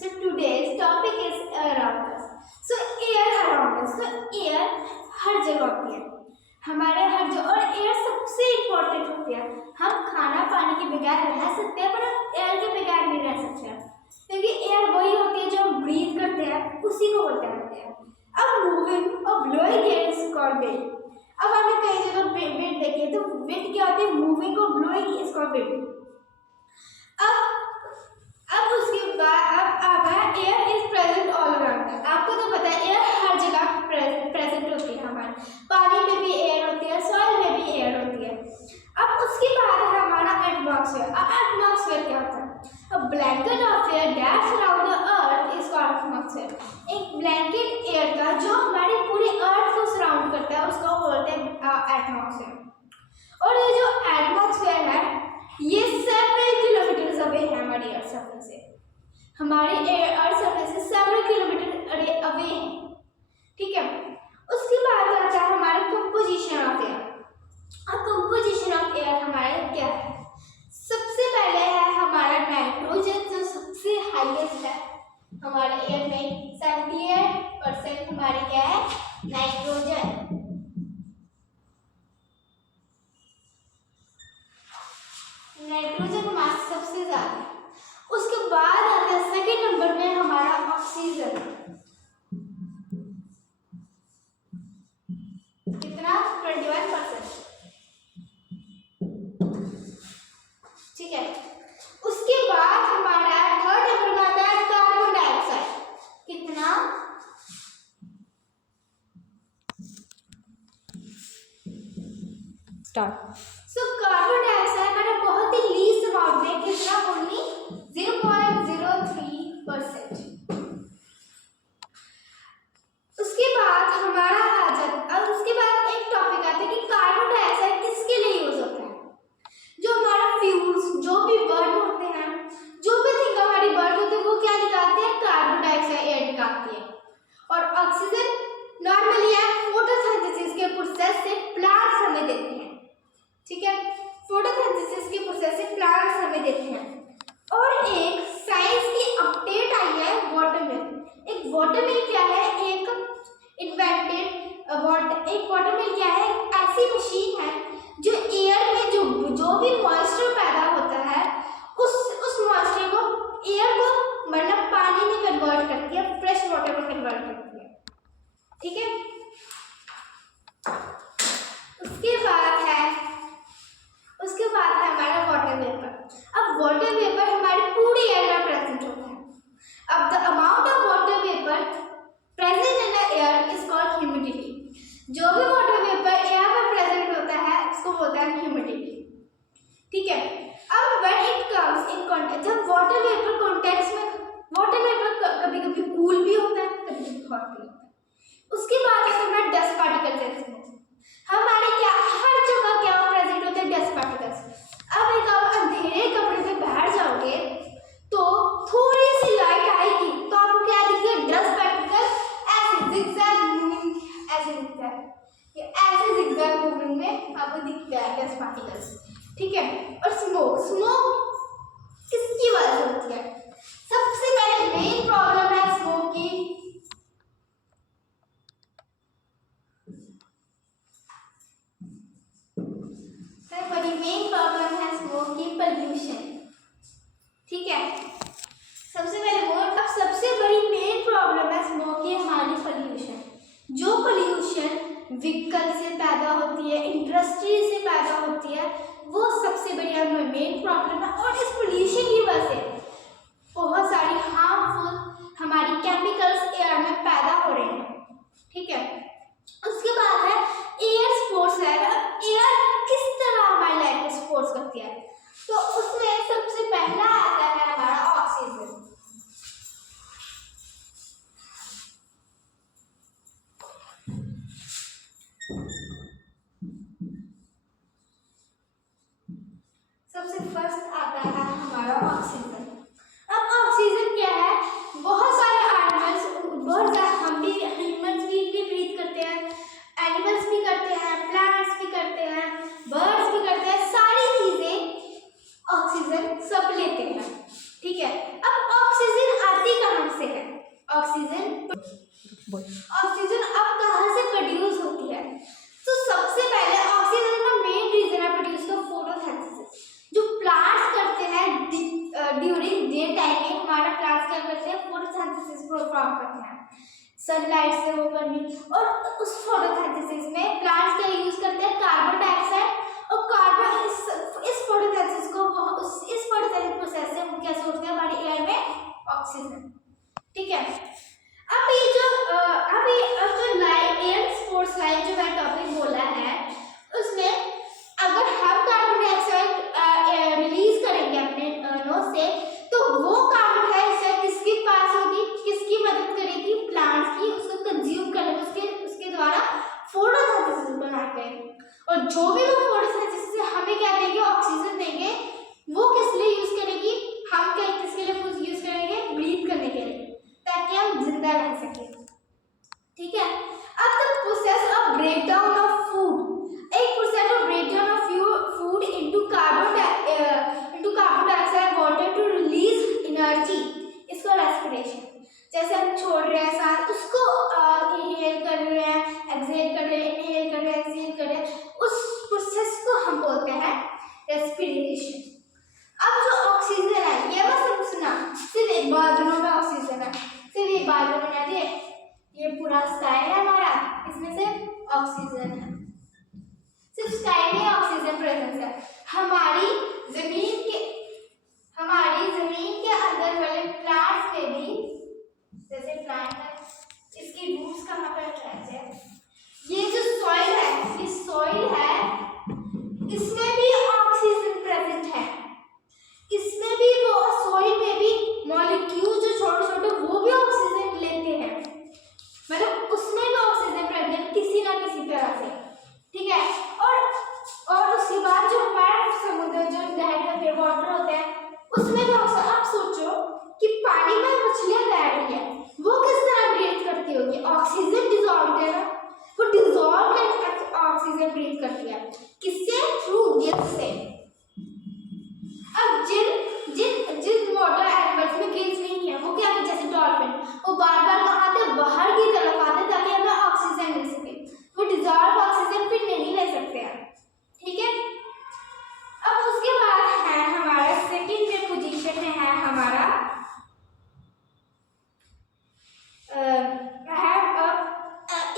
So today's topic is air around us. So air around us. So air हर जगह होती है, हमारे हर जगह, और एयर सबसे इम्पोर्टेंट होती है। हम खाना पानी के बगैर रह सकते हैं पर हम एयर के बगैर नहीं रह सकते, क्योंकि एयर वही होती है जो हम ब्रीथ करते हैं, उसी को बोलते हैं। अब मूविंग और blowing air is called wind. अब हमने कई जगह विंड देखी है, तो विंड क्या होती है? मूविंग और ब्लोइंग इज कॉल्ड विंड। अब उसके बाद अब आगा air is present all around. आपको तो पता है एयर हर जगह प्रेजेंट होती है, हमारे पानी में भी एयर होती है, सॉइल में भी एयर होती है। अब उसके बाद है हमारा एटमॉस्फेयर। अब एटमॉस्फेयर क्या होता है? A blanket of air that's around the earth is called atmosphere. एक ब्लैंकेट एयर का जो हमारी पूरी अर्थ को सराउंड करता है उसको बोलते हैं एटमॉस्फेयर। और ये जो एटमॉस्फेयर है ये 7 किलोमीटर अवे है हमारी अर्थ सरफेस से। हमारी अर्थ सरफेस से 7 किलोमीटर अवे है, ठीक है। उसके बाद आता है हमारा कंपोजिशन ऑफ एयर। अब कंपोजिशन ऑफ एयर हमारा क्या है? सबसे पहले है हमारा नाइट्रोजन, जो सबसे हाईएस्ट है हमारे एयर में। 78% हमारी क्या है? नाइट्रोजन। नाइट्रोजन हमारा सबसे ज्यादा है। उसके बाद आता है सेकंड नंबर में हमारा ऑक्सीजन। कितना? 21%, ठीक है। उसके बाद हमारा थर्ड नंबर में आता है कार्बन डाइऑक्साइड। कितना? स्टार्ट। सो कार्बन डाइऑक्साइड हमारा बहुत ही लीस्ट अमाउंट में, कितना? ओनली 0.03%। उसके बाद हमारा आ जाता, अब उसके बाद एक टॉपिक आता है कि कार्बन डाइऑक्साइड किसके लिए यूज होता है? जो हमारा फ्यूल्स, जो भी बर्न होते हैं, जो भी थिंग हमारी बर्न होते हैं, वो क्या निकालते हैं? कार्बन डाइऑक्साइड एयर निकालती है। और ऑक्सीजन नॉर्मली है फोटोसिंथेसिस के प्रोसेस से प्लांट्स हमें देते हैं, ठीक है। फोटोसिंथेसिस के प्रोसेस से प्लांट्स हमें देते हैं। और एक साइंस की अपडेट आई है वाटर मिल। एक वाटर मिल क्या है? एक इन्वेंटेड एक वाटर मिल क्या है? एक ऐसी मशीन है जो एयर में जो भी मॉइस्चर पैदा होता है उस मॉइस्चर को, एयर को मतलब पानी में कन्वर्ट करती है, फ्रेश वाटर में कन्वर्ट करती है, ठीक है। उसके बाद है हमारा वाटर वेपर। अब वाटर वेपर हमारे पूरी एयर में प्रेजेंट होता है। अब the amount of water vapour present in the air is called humidity. जो भी वाटर वेपर एयर में प्रेजेंट होता है उसको बोलते हैं ह्यूमिडिटी, ठीक है। अब when it comes in contact, जब वाटर वेपर कांटेक्ट में, वाटर वेपर कभी कभी कूल भी होता है, कभी कभी हॉट भी होता है। उसके बाद है डस्ट पार्टिकल। हमारे क्या हर जगह क्या प्रेजेंट होते हैं? Dust particles. अब एक आप अंधेरे कमरे में बाहर जाओगे तो थोड़ी सी लाइट आएगी तो आपको क्या दिखेगा? डस्ट पार्टिकल ऐसे जिगजैग मूविंग, ऐसे दिखता है, ये ऐसे जिगजैग मूविंग में आपको दिखता है डस्ट पार्टिकल्स, ठीक है। और स्मोक किसकी वजह से होती है? सबसे पहले मेन प्रॉब्लम है स्मोक की, मेन प्रॉब्लम है स्मोक की पोल्यूशन, ठीक है। सबसे बड़ी मेन प्रॉब्लम है स्मोक की हमारी पोल्यूशन। जो पोल्यूशन व्हीकल से पैदा होती है, इंडस्ट्री से पैदा होती है, वो सबसे बड़ी मेन प्रॉब्लम है। और इस पोल्यूशन की वजह से बहुत सारी हार्मफुल हमारी केमिकल्स एयर में पैदा हो रहे हैं, ठीक है। उसके बाद है एयर स्पोर्ट्स लाइफ। एयर किस तरह हमारी लाइफ में स्पोर्ट्स करती है? तो उसमें सबसे पहला आता है हमारा ऑक्सीजन। सबसे फर्स्ट आता है हमारा ऑक्सीजन। ऑक्सीजन अब कहाँ से प्रोड्यूस होती है? तो सबसे पहले ऑक्सीजन का मेन रीजन है प्रोड्यूस का फोटोसिंथेसिस, जो प्लांट्स करते हैं ड्यूरिंग डे टाइम में। हमारा प्लांट्स क्या करते हैं? फोटोसिंथेसिस परफॉर्म करते हैं सनलाइट से वो करनी। और उस फोटोसिंथेसिस में प्लांट्स क्या यूज करते हैं? कार्बन डाइऑक्साइड और कार्बन। इस फोटोसिंथेसिस प्रोसेस से हम क्या छोड़ते हैं हमारी एयर में? ऑक्सीजन। ठीक है। अब जो एयर स्पोर्ट्स लाइन जो मैंने टॉपिक बोला है, उसमें अगर हम कार्बन डाइऑक्साइड रिलीज करेंगे अपने नोज से, तो वो कार्बन डाइऑक्साइड किसके पास होगी? किसकी मदद करेगी? प्लांट्स की। उसको कंज्यूम करने में उसके द्वारा फोटोसिंथेसिस बनाते हैं। और जो भी वो फोटोसिंथेसिस से हमें क्या देंगे? ऑक्सीजन देंगे। वो किस लिए यूज करेगी? हम क्या किसके लिए यूज करेंगे? ब्रीथ करने के लिए, ताकि हम जिंदा रह सकें। ठीक है। अब the process of breakdown of food, एक process of breakdown of food into carbon dioxide water to release energy, इसको रेस्पिरेशन। जैसे हम छोड़ रहे हैं सांस, उसको इनहेल कर रहे हैं, एक्सहेल कर रहे हैं, इनहेल कर रहे हैं, एक्सहेल कर रहे हैं, उस प्रोसेस को हम बोलते हैं रेस्पिरेशन। अब जो ऑक्सीजन है, ये बस सुना, सिर्फ एक बाथरूम में ऑक्सीजन है, सिर्फ एक बाथरूम में नहीं है, ये पूरा स्काई है हमारा, इसमें से ऑक्सीजन है। सिर्फ स्काई में ऑक्सीजन प्रेजेंस है। हमारी जमीन के अंदर वाले प्लांट्स में भी, जैसे प्लांट है, इसकी रूट्स कहाँ पर है? ये जो सॉइल है, इसमें भी ऑक्सीजन प्रेजेंट है। इसमें भी वो सॉइल में भी मॉलिक्यूल जो छोटे-छोटे वो भी ऑक्सीजन लेते हैं, मतलब उसमें भी ऑक्सीजन प्रेजेंट किसी ना किसी तरह से। ठीक है। और उसके बाद जो हमारा समुद्र, जो लहरें होते हैं, वाटर होते हैं, उसमें भी ऑक्सीजन। आप सोचो कि पानी में मछलियां तैर रही है, वो किस तरह ब्रीथ करती होगी? ऑक्सीजन डिसॉल्व है ना, वो डिसॉल्व करके ऑक्सीजन ब्रीथ करती है। किससे? थ्रू गिल्स से। अब जिन वाटर एनिमल्स में गिल्स नहीं है, वो क्या है? जैसे डॉल्फिन, वो बार-बार कहाँ आते? बाहर की तरफ आते, ताकि हमें ऑक्सीजन मिल सके। वो डिसॉल्व ऑक्सीजन फिर नहीं ले सकते हैं। ठीक है। अब उसके बाद है हमारा सेकंड में पोजीशन में है हमारा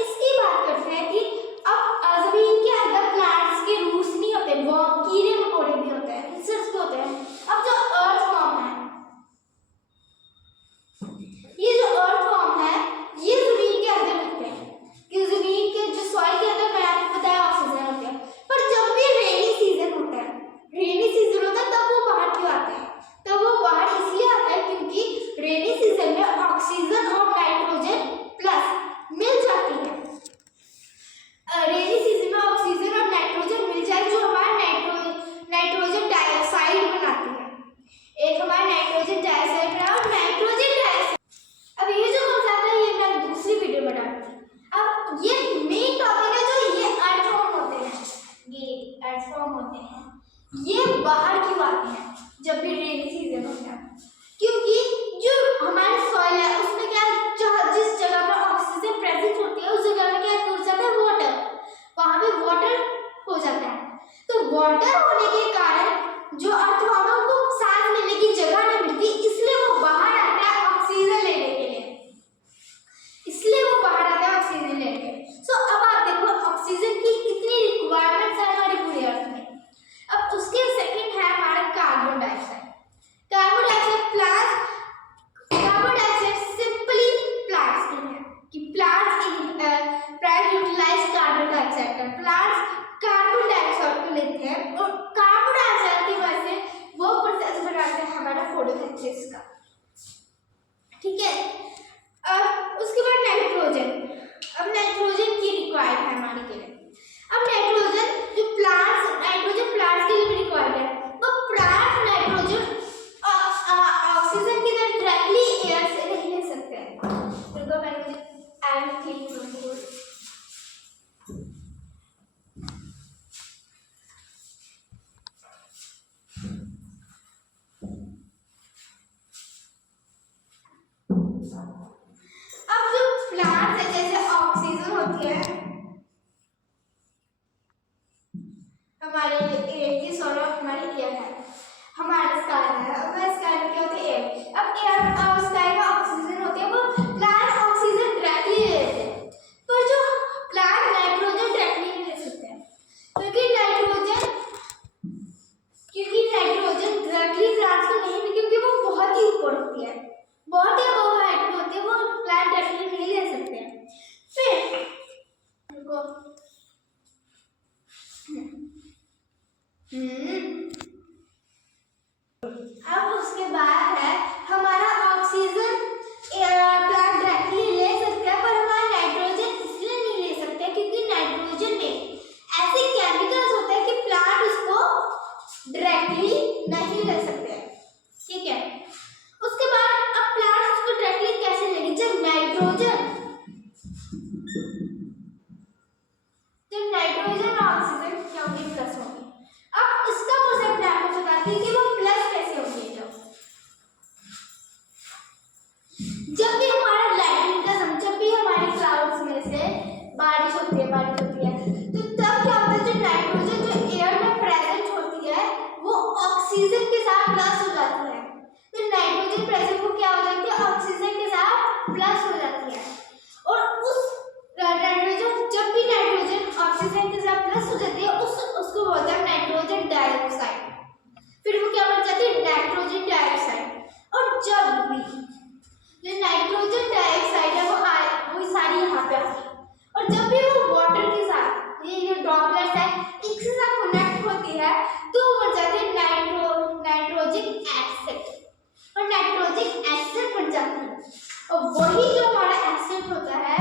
इसकी बात करते हैं कि अब जमीन के अंदर प्लांट्स के रूट्स नहीं होते, वो कीड़े मकोड़े भी होते हैं, इंसेक्ट्स भी होते हैं। अब जो अर्थवॉर्म है, ये जमीन के अंदर रहते हैं, कि जमीन के जो सॉइल के अंदर मैंने आपको बताया ऑक्सीजन होते हैं। पर जब भी रेनी सीजन होता है, तब वो बाहर क्यों आते हैं? तब वो बाहर इसलिए आता है क्योंकि रेनी सीजन में ऑक्सीजन और नाइट्रोजन प्लस मिल जाती है। रेनी सीजन में ऑक्सीजन और नाइट्रोजन मिल जाए, जो हमारा नाइट्रोजन डाइऑक्साइड बनाती है। एक हमारा नाइट्रोजन डाइऑक्साइड बना और नाइट्रोजन डाइऑक्साइड। अब ये जो कॉन्सेप्ट है, ये मैं दूसरी वीडियो में डालूंगी। अब ये मेन टॉपिक है, जो ये अर्थवॉर्म होते हैं, ये बाहर क्यों आते हैं जब भी रेनी सीजन होता है? क्योंकि जो हमारी सॉइल है, उसमें क्या, जिस जगह पर ऑक्सीजन प्रेजेंट होती है, उस जगह में क्या हो जाता है? वाटर, वहां पे वाटर हो जाता है। तो वाटर होने के कारण जो अर्थवॉर्म को सांस लेने की जगह नहीं मिलती, इसलिए वो बाहर आता है ऑक्सीजन लेने के लिए। सो अब आप देखो ऑक्सीजन की कितनी रिक्वायरमेंट्स है हमारे पूरे अर्थ में। अब उसके सेकंड है हमारा carbon dioxide. Carbon dioxide simply plants की है, कि प्लांट्स यूटिलाइज कार्बन डाइऑक्साइड का। प्लांट्स कार्बन डाइऑक्साइड को लेते हैं और कार्बन डाइऑक्साइड की वजह से वो प्रोसेस बनाते हैं हमारा फोटोसिंथेसिस का। ठीक है। अब उसके बाद नाइट्रोजन। अब नाइट्रोजन की रिक्वायर्ड है हमारे के लिए। अब नाइट्रोजन प्लांट्स के लिए भी रिक्वायर्ड है, तो प्लांट नाइट्रोजन ऑक्सीजन की तरह डायरेक्टली एयर से नहीं ले सकते हैं। तो मैं नाइट्रोजन और ऑक्सीजन क्या होंगे, प्लस होंगे। अब इसका कॉन्सेप्ट मैं आपको बताती हूँ कि वो प्लस कैसे होंगे। जब भी हमारा लाइटनिंग का समय, जब भी हमारे क्लाउड्स में से बारिश होती है तो तब क्या होता है, जो नाइट्रोजन जो एयर में प्रेजेंट होती है वो ऑक्सीजन के साथ प्लस हो जाती है। तो नाइट्रोजन प्रेजेंट वो क्या हो जाती है, ऑक्सीजन के साथ प्लस हो जाती है। और उस नाइट्रोजन, जब भी नाइट्रोजन ऑक्सीजन के साथ प्लस हो जाती है उसको बोलते हैं नाइट्रोजन डाइऑक्साइड। फिर वो क्या बन जाती है, नाइट्रोजन डाइऑक्साइड। और जब भी जो नाइट्रोजन डाइऑक्साइड है वो सारी यहाँ पे आती है, और जब भी वो वाटर के साथ, ये जो ड्रॉपलेट्स है इसके साथ कनेक्ट होती है तो वो बन जाती है नाइट्रोजिक एसिड, और नाइट्रोजिक एसिड बन जाती है। और वही जो हमारा एसिड होता है,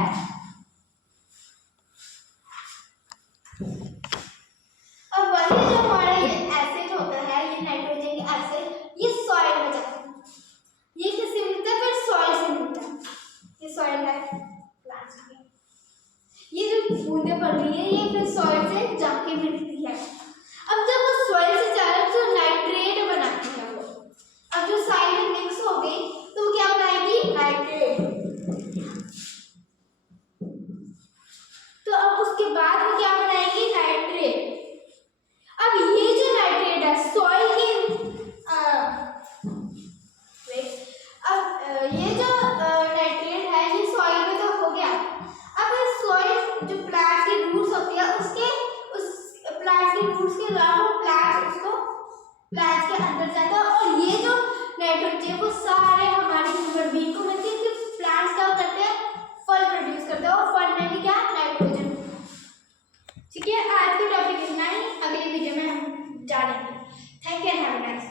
और वही जो हमारा ये एसिड होता है, ये नाइट्रोजन एसिड, ये सॉइल में जाता है। ये किससे मिलता है, फिर सॉइल से मिलता है। ये सॉइल है प्लांट्स की, ये जो बूंदें पड़ रही है ये फिर सॉइल से जाके मिलती है। अब जब वो सॉइल से जा रहा है तो नाइट्रेट बनाती है वो। अब जो सॉइल में मिक्स हो गई तो वो क्या बनाएगी, नाइट्रेट। तो अब उसके बाद वो क्या बनाएगी, नाइट्रेट। अब ये जो नाइट्रेट है सॉइल की ये जो नाइट्रेट है ये सॉइल में तो हो गया। अब सॉइल जो प्लांट की रूट्स होती है उस प्लांट की रूट्स के द्वारा वो प्लांट के अंदर जाता है, और ये जो नाइट्रोजन वो सारे हमारे ह्यूमन बीइंग को मिलती है। फिर प्लांट्स क्या करते हैं, फल प्रोड्यूस करते हैं, और फल में भी क्या, नाइट्रोजन। ठीक है, आज के टॉपिक इतना ही, अगले वीडियो में हम जानेंगे। Thank you and have a nice day.